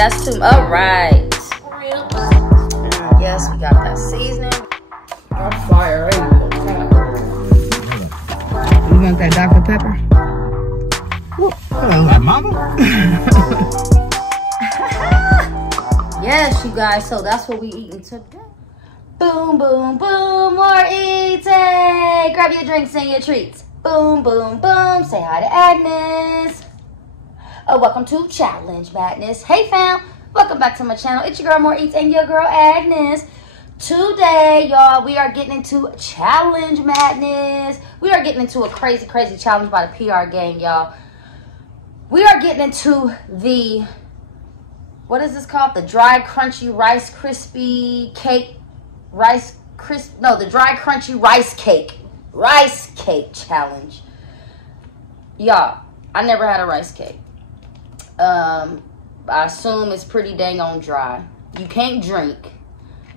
That's too. All right. Yes, we got that seasoning. I'm fire. I ain't even gonna count. You want that Dr. Pepper? Hello, my mama. Yes, you guys. So that's what we eating today. Boom, boom, boom. More EATZ. Grab your drinks and your treats. Boom, boom, boom. Say hi to Agnes. Oh, welcome to Challenge Madness. Hey, fam. Welcome back to my channel. It's your girl, More EATZ, and your girl, Agnes. Today, y'all, we are getting into Challenge Madness. We are getting into a crazy, crazy challenge by the PR gang, y'all. We are getting into the, what is this called? The dry, crunchy, rice crispy cake. The dry, crunchy rice cake. Rice cake challenge. Y'all, I never had a rice cake. I assume it's pretty dang on dry. You can't drink.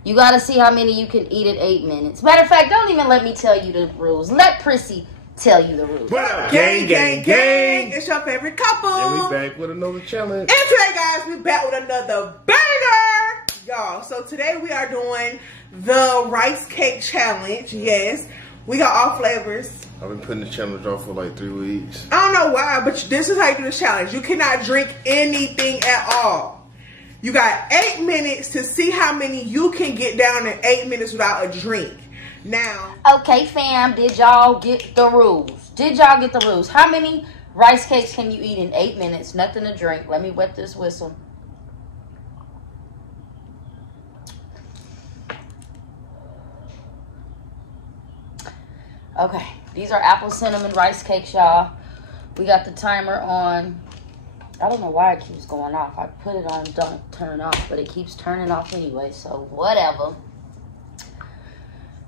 You got to see how many you can eat in 8 minutes. Matter of fact, don't even let me tell you the rules. Let Prissy tell you the rules. Gang, gang, gang. It's your favorite couple. And we back with another challenge. And today, guys, we back with another banger. Y'all, so today we are doing the rice cake challenge. Yes, we got all flavors. I've been putting the challenge off for like 3 weeks. I don't know why, but this is how you do the challenge. You cannot drink anything at all. You got 8 minutes to see how many you can get down in 8 minutes without a drink. Now, okay, fam, did y'all get the rules? Did y'all get the rules? How many rice cakes can you eat in 8 minutes? Nothing to drink. Let me wet this whistle. Okay, these are apple cinnamon rice cakes, y'all. We got the timer on. I don't know why it keeps going off. I put it on don't turn off, but it keeps turning off anyway, so whatever.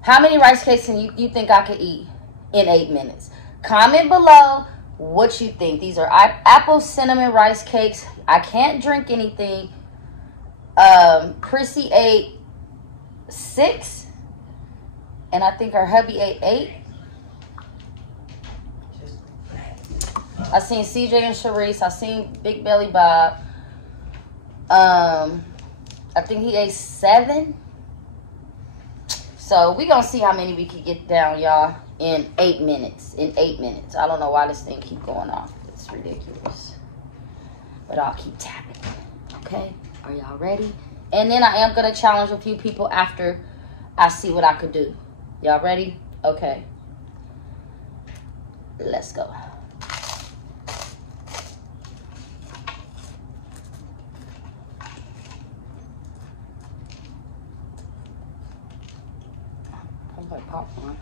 How many rice cakes can you think I could eat in 8 minutes? Comment below what you think. These are apple cinnamon rice cakes. I can't drink anything. Prissy ate 6, and I think her hubby ate 8. I seen CJ and Sharice. I seen Big Belly Bob. I think he ate 7. So we gonna see how many we can get down, y'all, in 8 minutes. In 8 minutes. I don't know why this thing keep going off. It's ridiculous. But I'll keep tapping. Okay? Are y'all ready? And then I am gonna challenge a few people after I see what I could do. Y'all ready? Okay. Let's go. Like popcorn.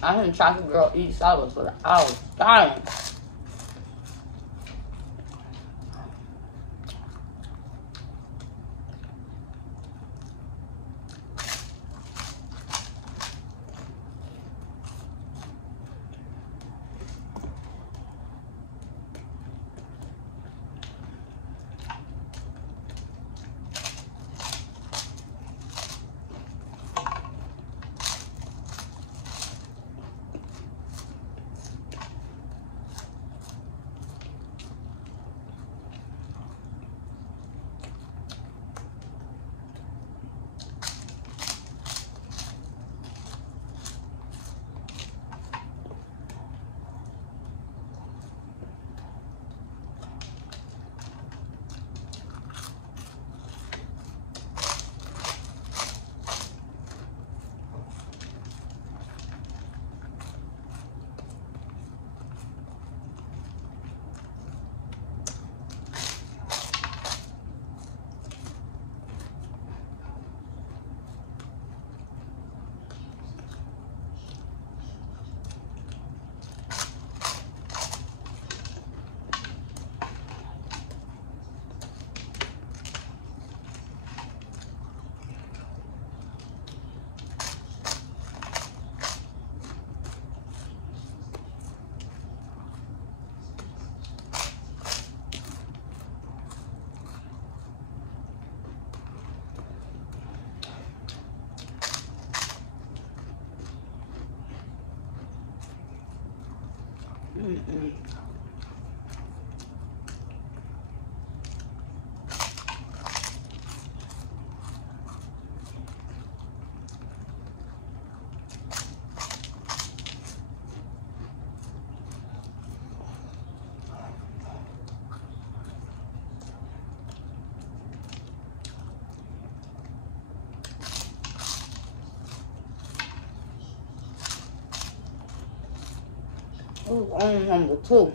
I didn't try to girl eat salads, but I was dying. Ooh, only number 2.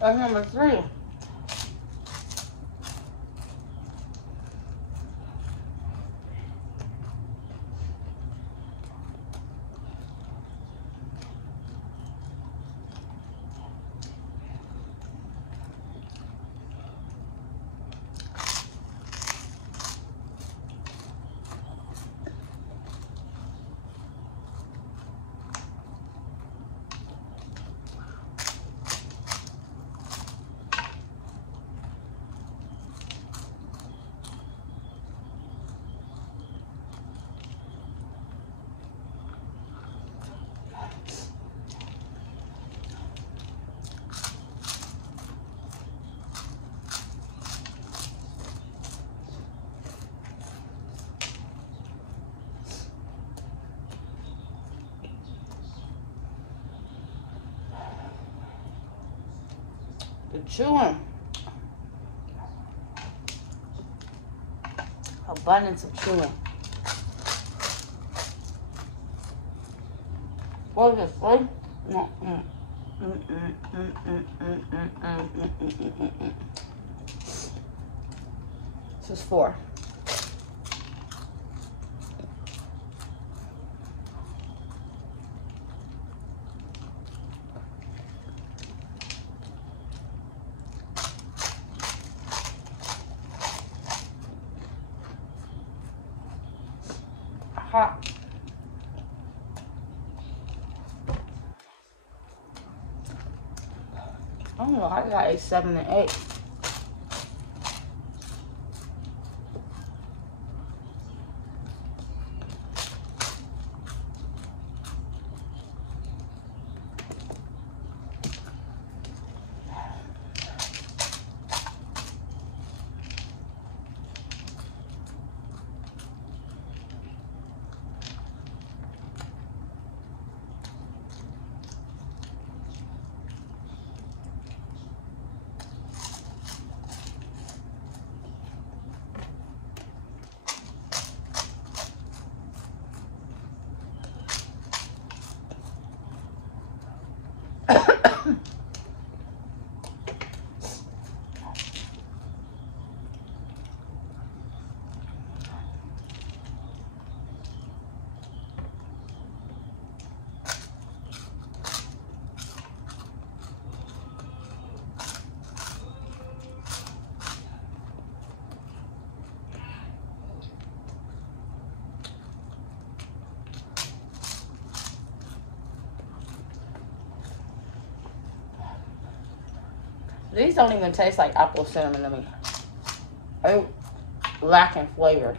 That's number 3. The chewing. Abundance of chewing. What is it, 3? No. This is 4. Hot. I don't know, I got a 7 and 8. These don't even taste like apple cinnamon to me. They lack in flavor.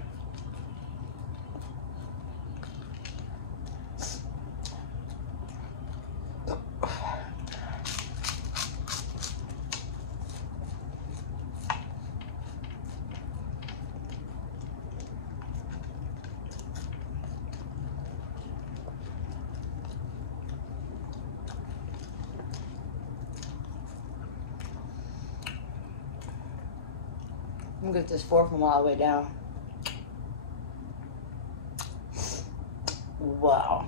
I'm gonna get this fourth one all the way down. Wow.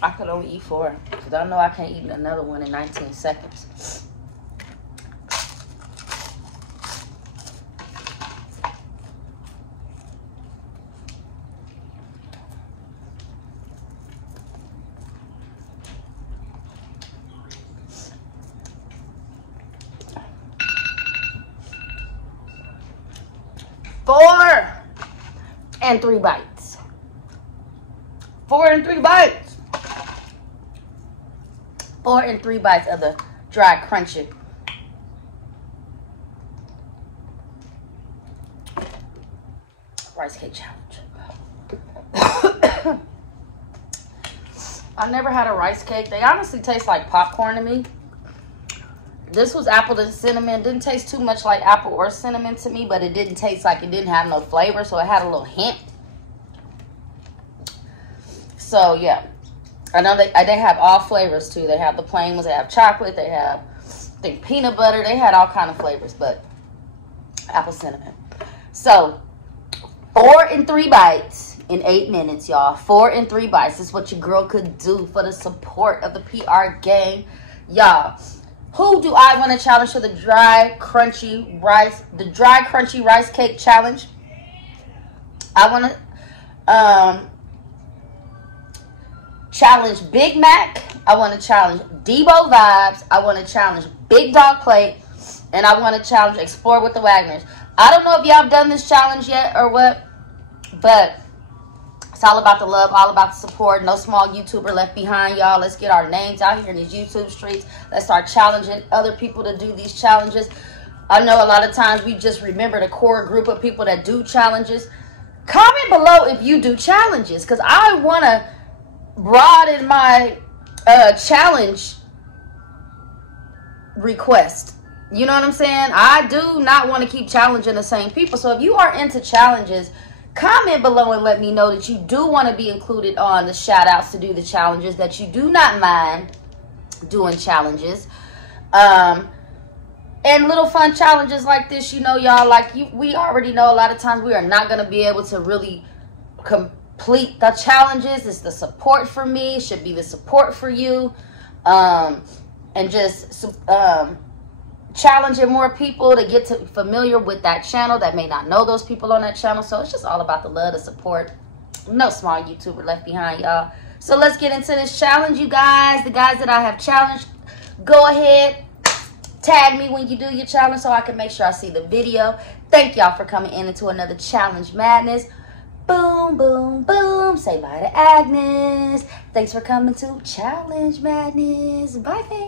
I could only eat 4 because I know I can't eat another one in 19 seconds. Four and 3 bites. 4 and 3 bites. 4 and 3 bites of the dry crunchy. Rice cake challenge. I never had a rice cake. They honestly taste like popcorn to me. This was apple and cinnamon. Didn't taste too much like apple or cinnamon to me, but it didn't taste like it didn't have no flavor, so it had a little hint. So yeah, I know they have all flavors too. They have the plain ones. They have chocolate. They have, I think, peanut butter. They had all kind of flavors, but apple cinnamon. So 4 and 3 bites in 8 minutes, y'all. 4 and 3 bites. This is what your girl could do for the support of the PR game, y'all. Who do I want to challenge for the dry crunchy rice cake challenge? I want to challenge Big Mac. I want to challenge Debo Vibes. I want to challenge Big Dog Plate. And I want to challenge Explore with the Wagners. I don't know if y'all have done this challenge yet or what, but it's all about the love, all about the support. No small YouTuber left behind, y'all. Let's get our names out here in these YouTube streets. Let's start challenging other people to do these challenges. I know a lot of times we just remember the core group of people that do challenges. Comment below if you do challenges, because I want to broaden my challenge request. You know what I'm saying? I do not want to keep challenging the same people. So if you are into challenges, comment below and let me know that you do want to be included on the shout outs to do the challenges, that you do not mind doing challenges. And little fun challenges like this, you know, y'all, we already know a lot of times we are not going to be able to really complete the challenges. It's the support for me. It should be the support for you. And just challenging more people to get familiar with that channel that may not know those people on that channel. So it's just all about the love, the support. No small YouTuber left behind, y'all. So let's get into this challenge, you guys. The guys that I have challenged, go ahead, tag me when you do your challenge so I can make sure I see the video. Thank y'all for coming into another Challenge Madness. Boom, boom, boom. Say bye to Agnes. Thanks for coming to Challenge Madness. Bye, fam.